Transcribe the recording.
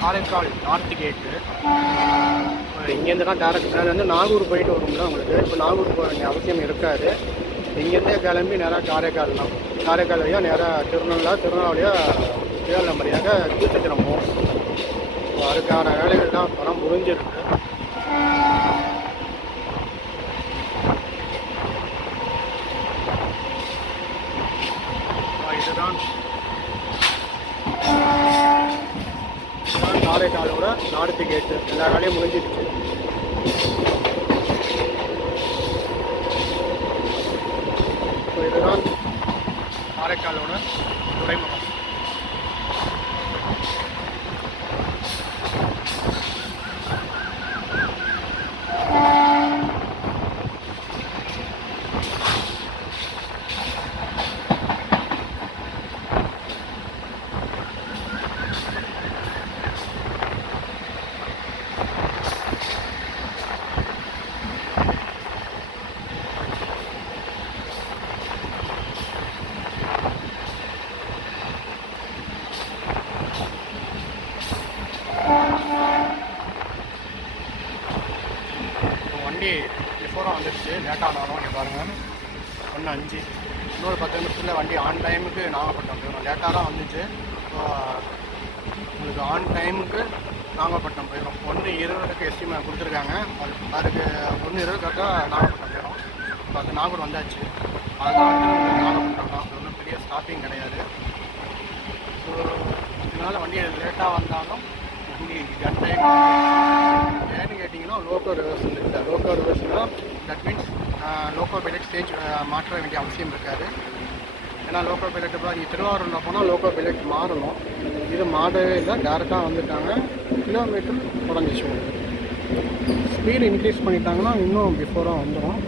Karaikal north கேட்டு இங்கேருந்து தான் டேரக்ட் ட்ரெயின் வந்து நாகூர் போயிட்டு வரும்ல உங்களுக்கு. இப்போ நாகூர் போக வேண்டிய அவசியம் இருக்காது. இங்கேருந்தே கிளம்பி நேராக காரைக்கால் தான். காரைக்கால் வழியாக நேராக திருநெல்வேலி திருநெல்வேலியாக திருவண்ணாமலையாக தீர்த்தத்திரம் போகும் ஸோ அதுக்கான வேலைகள் தான் படம் முடிஞ்சிருக்கு. இதுதான் இதுதான் காரைக்காலோட நார்த்து கேட்டு எல்லா வேலையும் முடிஞ்சிடுச்சு. இதுதான் காரைக்காலோட துறைமுகம் இப்போ வண்டி பிஃபோராக வந்துடுச்சு லேட்டாக ஆனாலும் இங்கே பாருங்கள் ஒன்று அஞ்சு. இன்னொரு பத்து நிமிஷத்தில் வண்டி ஆன் டைமுக்கு நாகப்பட்டினம் போயிடும் லேட்டாக தான் வந்துச்சு. ஸோ உங்களுக்கு ஆன் டைமுக்கு நாகப்பட்டினம் போயிடும் ஒன்று இருபதுக்கு எஸ்டிமேட் கொடுத்துருக்காங்க. அது அதுக்கு ஒன்று இருபது கரெக்டாக நாகப்பட்டினம் போயிடும் இப்போ அது நாகூர் வந்தாச்சு. அதுதான் நாகப்பட்டினம் தான் ஒன்றும் பெரிய ஸ்டாப்பிங் கிடையாது. ஸோ இதனால் வண்டி லேட்டாக வந்தாலும் வண்டி கன் டைம் லோக்கோ ரிவர்ஸ் இருக்குது லோக்கோ ரிவர்ஸ்னால் that means loco pilot stage மாற்ற வேண்டிய அவசியம் இருக்காது. ஏன்னா லோக்கோ பைலட் இப்போ நீங்கள் திருவாரூரில் போனால் லோக்கோ பைலட் மாறணும். இது மாறவே இல்லை. டேரெக்டாக வந்துட்டாங்க. கிலோமீட்டர் குறைஞ்சிச்சு. ஸ்பீடு இன்க்ரீஸ் பண்ணிட்டாங்கன்னா இன்னும் பிஃபோராக வந்துடும்